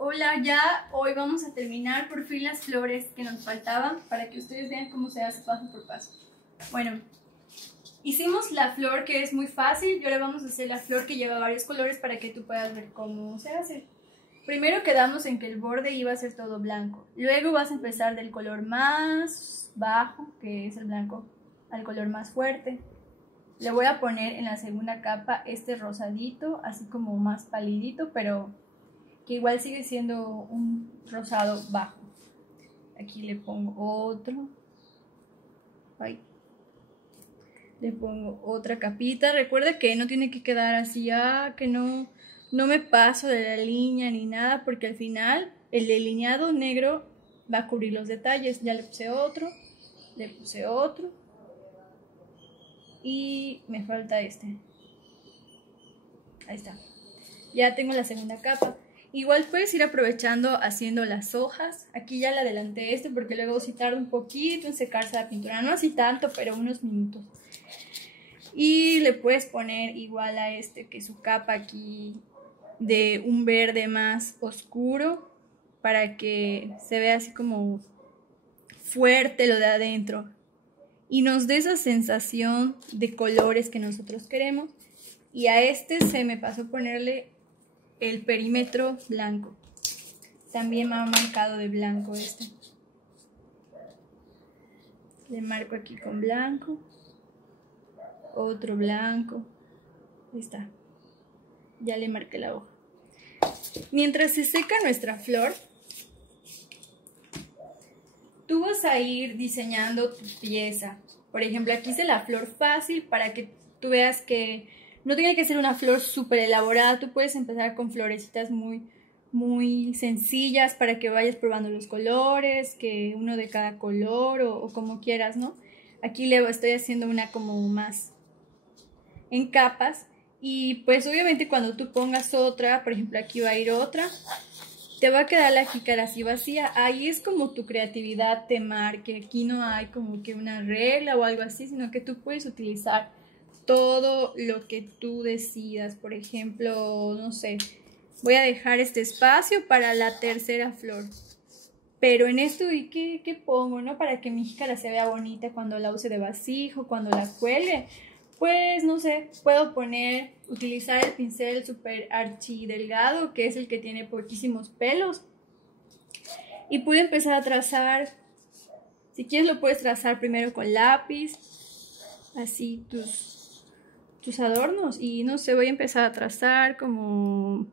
Hola, ya hoy vamos a terminar por fin las flores que nos faltaban para que ustedes vean cómo se hace paso por paso. Bueno, hicimos la flor que es muy fácil y ahora vamos a hacer la flor que lleva varios colores para que tú puedas ver cómo se hace. Primero quedamos en que el borde iba a ser todo blanco, luego vas a empezar del color más bajo, que es el blanco, al color más fuerte. Le voy a poner en la segunda capa este rosadito, así como más palidito, pero que igual sigue siendo un rosado bajo. Aquí le pongo otro. Ay. Le pongo otra capita. Recuerda que no tiene que quedar así, que no me paso de la línea ni nada, porque al final el delineado negro va a cubrir los detalles. Ya le puse otro, y me falta este. Ahí está. Ya tengo la segunda capa. Igual puedes ir aprovechando haciendo las hojas. Aquí ya le adelanté porque luego sí tarda un poquito en secarse la pintura. No así tanto, pero unos minutos. Y le puedes poner igual a que su capa aquí de un verde más oscuro, para que se vea así como fuerte lo de adentro y nos dé esa sensación de colores que nosotros queremos. Y a se me pasó ponerle el perímetro blanco. También me ha marcado de blanco Le marco aquí con blanco. Otro blanco. Ahí está. Ya le marqué la hoja. Mientras se seca nuestra flor, tú vas a ir diseñando tu pieza. Por ejemplo, aquí hice la flor fácil para que tú veas que no tiene que ser una flor súper elaborada. Tú puedes empezar con florecitas muy sencillas para que vayas probando los colores, que uno de cada color o como quieras, ¿no? Aquí le estoy haciendo una como más en capas. Y pues obviamente cuando tú pongas otra, por ejemplo aquí va a ir otra, te va a quedar la jícara así vacía. Ahí es como tu creatividad te marque. Aquí no hay como que una regla o algo así, sino que tú puedes utilizar todo lo que tú decidas. Por ejemplo, no sé, voy a dejar este espacio para la tercera flor. Pero en esto, ¿y qué pongo, no? Para que mi jícara se vea bonita cuando la use de basijo, cuando la cuelgue. Pues no sé, puedo utilizar el pincel super archi delgado, que es el que tiene poquísimos pelos. Y puedo empezar a trazar. Si quieres lo puedes trazar primero con lápiz, así tus adornos. Y no sé, voy a empezar a trazar como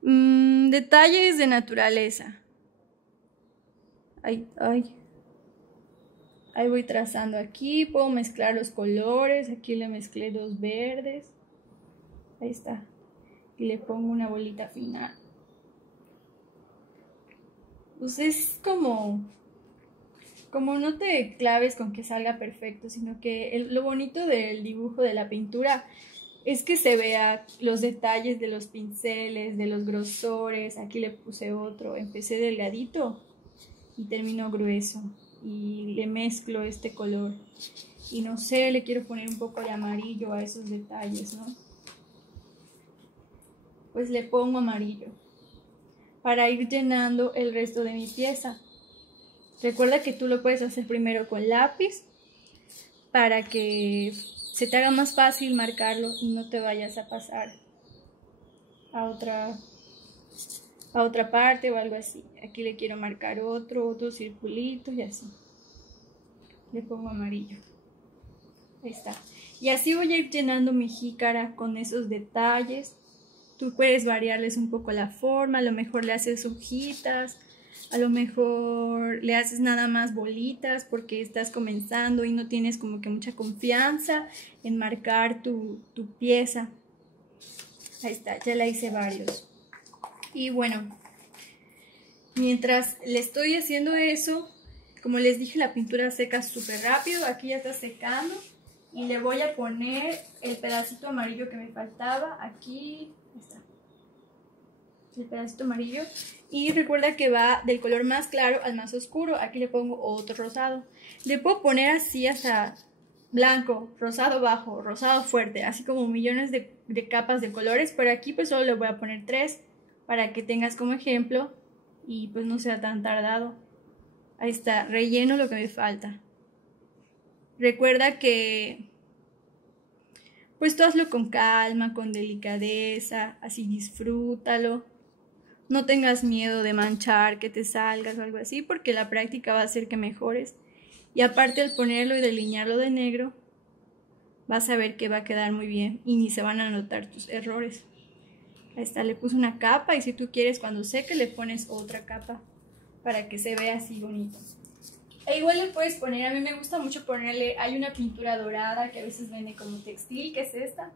detalles de naturaleza. Ahí voy trazando aquí, puedo mezclar los colores. Aquí le mezclé dos verdes. Ahí está. Y le pongo una bolita final. Pues es como no te claves con que salga perfecto, sino que lo bonito del dibujo, de la pintura, es que se vea los detalles de los pinceles, de los grosores. Aquí le puse otro, empecé delgadito y terminó grueso. Y le mezclo este color. Y no sé, le quiero poner un poco de amarillo a esos detalles, ¿no? Pues le pongo amarillo para ir llenando el resto de mi pieza. Recuerda que tú lo puedes hacer primero con lápiz para que se te haga más fácil marcarlo y no te vayas a pasar a otra parte o algo así. Aquí le quiero marcar otro circulito y así. Le pongo amarillo. Ahí está. Y así voy a ir llenando mi jícara con esos detalles. Tú puedes variarles un poco la forma. A lo mejor le haces hojitas. A lo mejor le haces nada más bolitas porque estás comenzando y no tienes como que mucha confianza en marcar tu pieza. Ahí está, ya la hice varios. Y bueno, mientras le estoy haciendo eso, como les dije, la pintura seca súper rápido. Aquí ya está secando. Y le voy a poner el pedacito amarillo que me faltaba. Aquí está. El pedacito amarillo. Y recuerda que va del color más claro al más oscuro. Aquí le pongo otro rosado. Le puedo poner así hasta blanco, rosado bajo, rosado fuerte. Así como millones de capas de colores. Pero aquí pues solo le voy a poner 3 para que tengas como ejemplo y pues no sea tan tardado. Ahí está, relleno lo que me falta. Recuerda que pues tú hazlo con calma, con delicadeza, así disfrútalo. No tengas miedo de manchar, que te salgas o algo así, porque la práctica va a hacer que mejores. Y aparte al ponerlo y delinearlo de negro, vas a ver que va a quedar muy bien y ni se van a notar tus errores. Ahí está, le puse una capa y si tú quieres cuando seque le pones otra capa para que se vea así bonito. E igual le puedes poner, a mí me gusta mucho ponerle, hay una pintura dorada que a veces vende como textil, que es esta.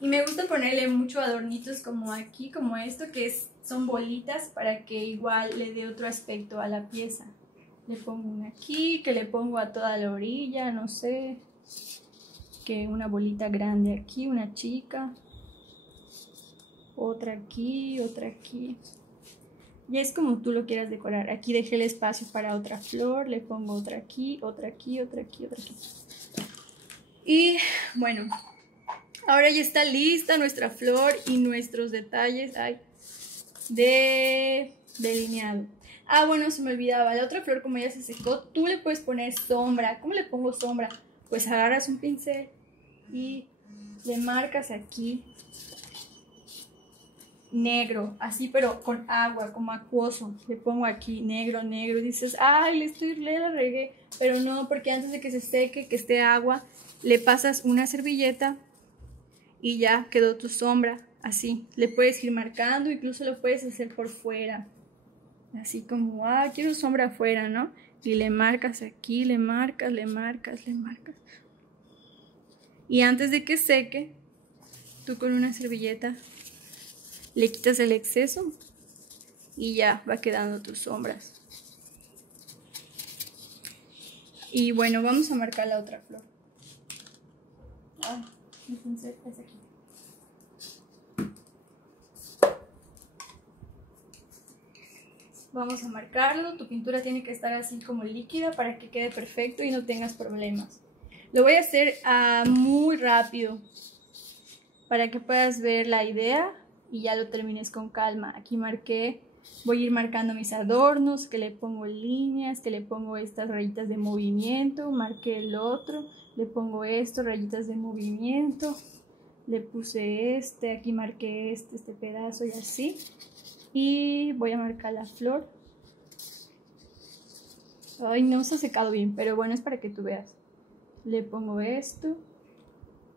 Y me gusta ponerle mucho adornitos como aquí, como esto, que son bolitas para que igual le dé otro aspecto a la pieza. Le pongo una aquí, que le pongo a toda la orilla, no sé, que una bolita grande aquí, una chica, otra aquí, otra aquí. Y es como tú lo quieras decorar. Aquí dejé el espacio para otra flor, le pongo otra aquí, otra aquí, otra aquí, otra aquí. Y bueno, ahora ya está lista nuestra flor y nuestros detalles de delineado. Ah, bueno, se me olvidaba, la otra flor como ya se secó, tú le puedes poner sombra. ¿Cómo le pongo sombra? Pues agarras un pincel y le marcas aquí negro, así pero con agua, como acuoso. Le pongo aquí negro, negro, y dices, ay, la regué, pero no, porque antes de que se seque, que esté agua, le pasas una servilleta y ya quedó tu sombra. Así, le puedes ir marcando, incluso lo puedes hacer por fuera, así como, quiero sombra afuera, ¿no? Y le marcas aquí, le marcas, le marcas, le marcas. Y antes de que seque, tú con una servilleta le quitas el exceso y ya va quedando tus sombras. Y bueno, vamos a marcar la otra flor. Entonces es aquí. Vamos a marcarlo. Tu pintura tiene que estar así como líquida para que quede perfecto y no tengas problemas. Lo voy a hacer muy rápido para que puedas ver la idea y ya lo termines con calma. Aquí marqué, voy a ir marcando mis adornos, que le pongo líneas, que le pongo estas rayitas de movimiento, marqué el otro, le pongo esto, rayitas de movimiento, le puse aquí marqué este pedazo y así. Y voy a marcar la flor. Ay, no se ha secado bien, pero bueno, es para que tú veas. Le pongo esto,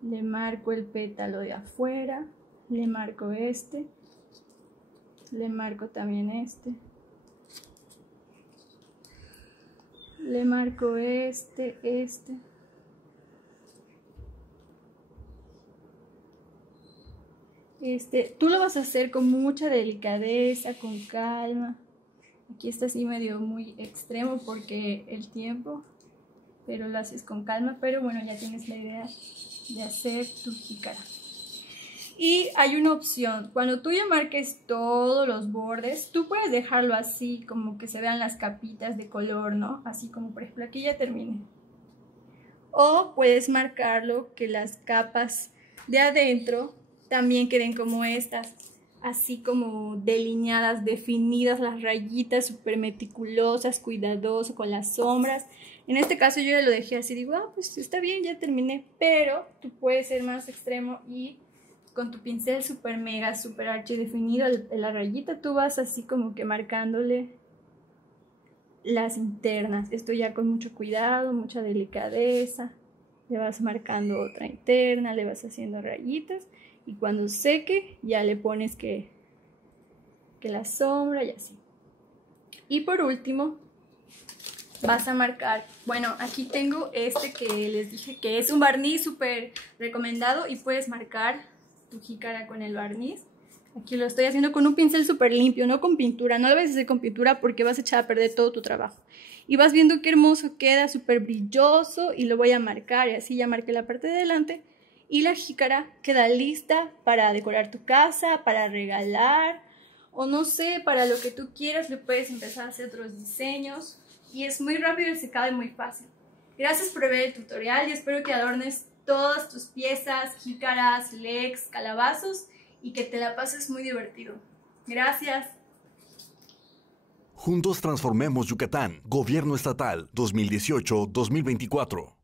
le marco el pétalo de afuera, le marco le marco también le marco este. Tú lo vas a hacer con mucha delicadeza, con calma. Aquí está así medio muy extremo porque el tiempo, pero lo haces con calma. Pero bueno, ya tienes la idea de hacer tu jícara. Y hay una opción, cuando tú ya marques todos los bordes, tú puedes dejarlo así, como que se vean las capitas de color, ¿no? Así como por ejemplo aquí ya terminé. O puedes marcarlo que las capas de adentro también queden como estas, así como delineadas, definidas, las rayitas súper meticulosas, cuidadosas, con las sombras. En este caso yo ya lo dejé así, digo, pues está bien, ya terminé, pero tú puedes ser más extremo y con tu pincel súper mega, súper archi definido, la rayita, tú vas así como que marcándole las internas. Esto ya con mucho cuidado, mucha delicadeza. Le vas marcando otra interna, le vas haciendo rayitas y cuando seque ya le pones que la sombra y así. Y por último vas a marcar, bueno, aquí tengo que les dije que es un barniz súper recomendado y puedes marcar tu jícara con el barniz. Aquí lo estoy haciendo con un pincel súper limpio, no con pintura. No lo vas a hacer con pintura porque vas a echar a perder todo tu trabajo. Y vas viendo qué hermoso queda, súper brilloso, y lo voy a marcar. Y así ya marqué la parte de delante. Y la jícara queda lista para decorar tu casa, para regalar, o no sé, para lo que tú quieras. Le puedes empezar a hacer otros diseños. Y es muy rápido el secado y muy fácil. Gracias por ver el tutorial y espero que adornes todas tus piezas, jícaras, lecs, calabazos y que te la pases muy divertido. Gracias. Juntos transformemos Yucatán. Gobierno Estatal 2018-2024.